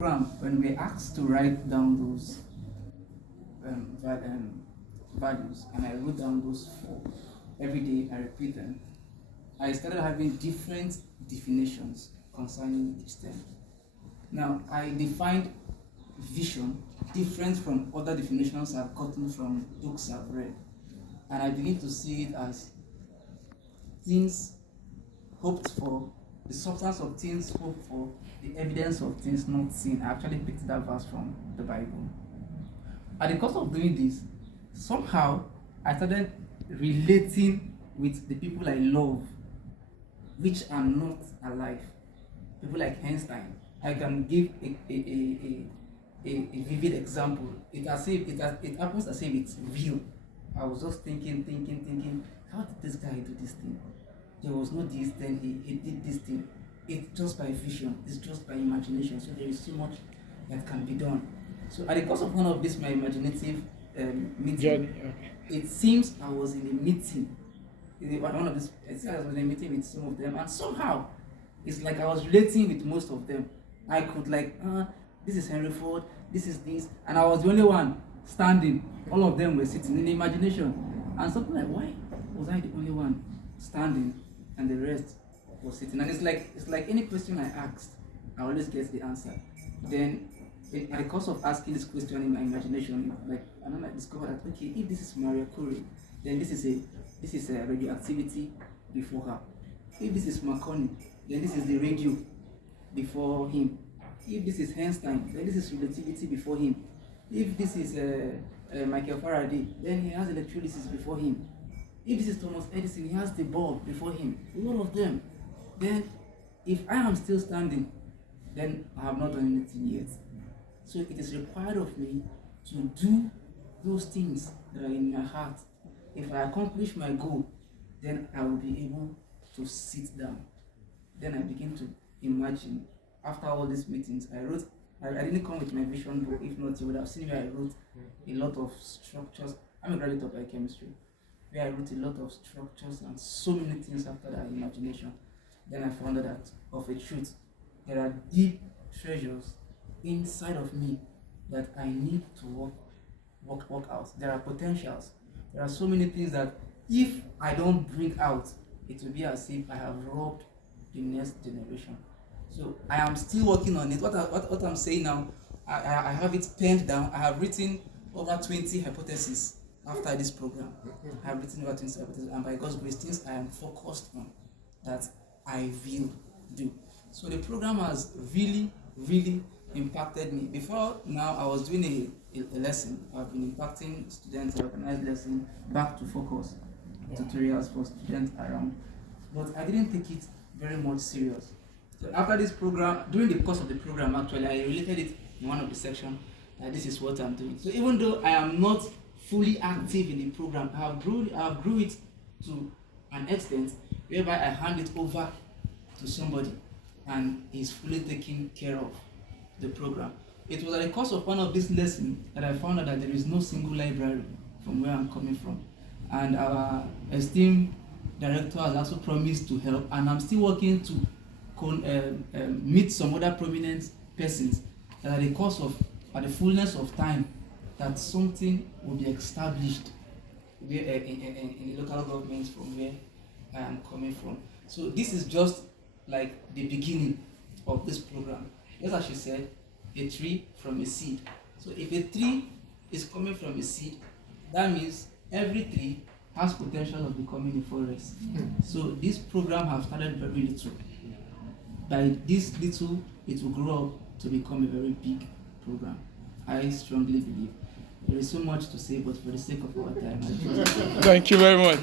When we're asked to write down those values, and I wrote down those four, every day I repeat them, I started having different definitions concerning each term. Now, I defined vision different from other definitions I've gotten from books I've read, and I begin to see it as things hoped for, the substance of things hoped for, the evidence of things not seen. I actually picked that verse from the Bible. At the course of doing this, somehow I started relating with the people I love, which are not alive. People like Einstein. I can give a vivid example. It happens as if it's real. I was just thinking, how did this guy do this thing? There was no this, then he did this thing. It's just by vision, it's just by imagination. So there is so much that can be done. So at the course of one of this, my imaginative meeting, it seems I was in a meeting. One of this, it seems I was in a meeting with some of them, and somehow it's like I was relating with most of them. I could this is Henry Ford, this is this, and I was the only one standing. All of them were sitting in the imagination, and something like, why was I the only one standing and the rest was sitting? And it's like any question I asked, I always get the answer. Then at the course of asking this question in my imagination, I discovered that, okay, if this is Maria Curie, then this is a radioactivity before her. If this is Marconi, then this is the radio before him. If this is Einstein, then this is relativity before him. If this is Michael Faraday, then he has electrolysis before him. If this is Thomas Edison, he has the bulb before him. All of them. Then, if I am still standing, then I have not done anything yet. So it is required of me to do those things that are in my heart. If I accomplish my goal, then I will be able to sit down. Then I begin to imagine. After all these meetings, I didn't come with my vision book. If not, you would have seen where I wrote a lot of structures. I'm a graduate of biochemistry, where I wrote a lot of structures and so many things after that imagination. Then I found that of a truth, there are deep treasures inside of me that I need to work out. There are potentials. There are so many things that if I don't bring out, it will be as if I have robbed the next generation. So I am still working on it. What I'm saying now, I have it penned down. I have written over 20 hypotheses after this program. I have written over 20 hypotheses, and by God's grace, things I am focused on that I will do. So the program has really, really impacted me. Before now, I was doing a lesson. I've been impacting students, organized lesson, back to focus, tutorials for students around. But I didn't take it very much serious. So after this program, during the course of the program, actually, I related it in one of the sections that this is what I'm doing. So even though I am not fully active in the program, I have grew it to an extent whereby I hand it over to somebody and he's fully taking care of the program. It was at the course of one of these lessons that I found out that there is no single library from where I'm coming from. And our esteemed director has also promised to help, and I'm still working to meet some other prominent persons that at the fullness of time, that something will be established in the local governments from where I am coming from. So this is just like the beginning of this program. Just as she said, a tree from a seed. So if a tree is coming from a seed, that means every tree has potential of becoming a forest. So this program has started very little. By this little, it will grow up to become a very big program. I strongly believe. There is so much to say, but for the sake of our time, Thank you very much.